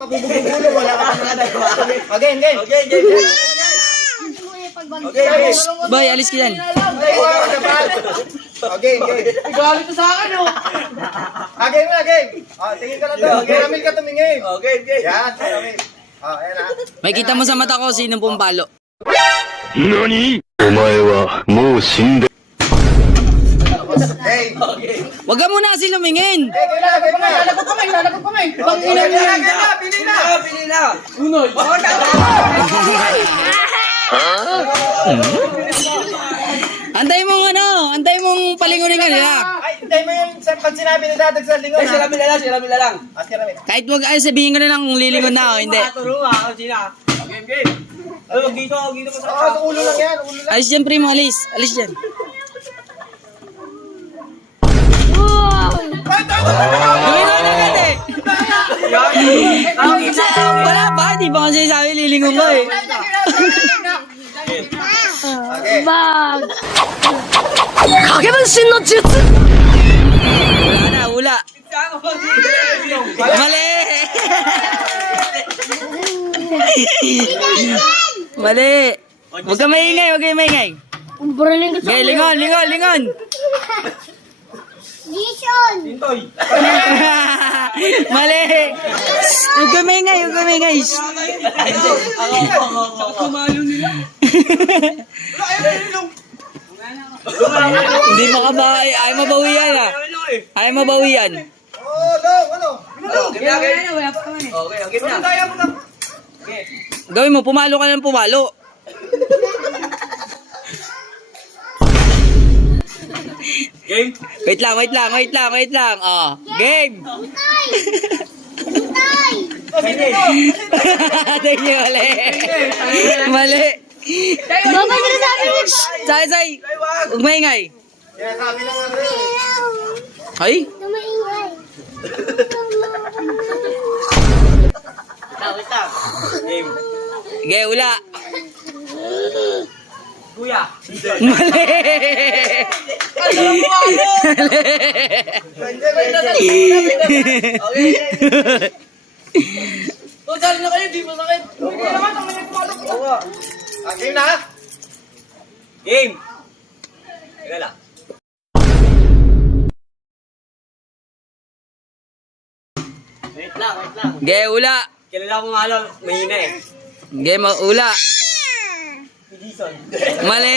Bubugulo, wala ka pang nagagawa. Again. Okay. Boy, alis ka yan. Okay. Galit ka sa akin, oh. Again. Tingin ka lang doon. Ramil ka tumingin. Okay. Yan, Ramil. Ayan ha. May kita mo sa mata ko, sinong pumpalo. NANI?! お前はもう死んで Hey. Wag ka muna kasi lumingin. Again na. Lalapag pa may. Ibang Okay, ina niya. pili na. Unoy. Antay mong palingunin ka nila. Ay, hindi mo yung pag sinabi ni Dadag sa lingon. Si Ramil na lang. Si Ramil. Kahit wag ay sabihin ko na lang kung lilingon na o hindi. Turo nga, Sina. Game. Dito mo sa Sa ulo lang yan. Alis dyan, primo, alis. Alis dyan. Lumingon agad eh. Wala pa, di ba kasi sabi lilingon ko eh. Okay. Wala. Mali! Mali! Huwag ka maingay. Okay, lingon. Tintoy. Mali! Huwag ka maingay. Kumalo nila. Hindi makabawi. Ay mabawian ah. Ay mabawian. Oh, ano? Okay na. Okay na. Gawin mo, pumalo ka ng pumalo. Game. Wait lang. Oh, game. Thank you, mali. Say. Huwag maingay. Sinasabi lang ang rin. Ay? Game. Okay, wala. Kuya. Mali. Sali na kayo, di mo sakit. Game na. Game. Teka lang. Wait lang. Okay, wala. Kilala ko nga lang, mahina eh. Okay, wala. Si Jason. Mali.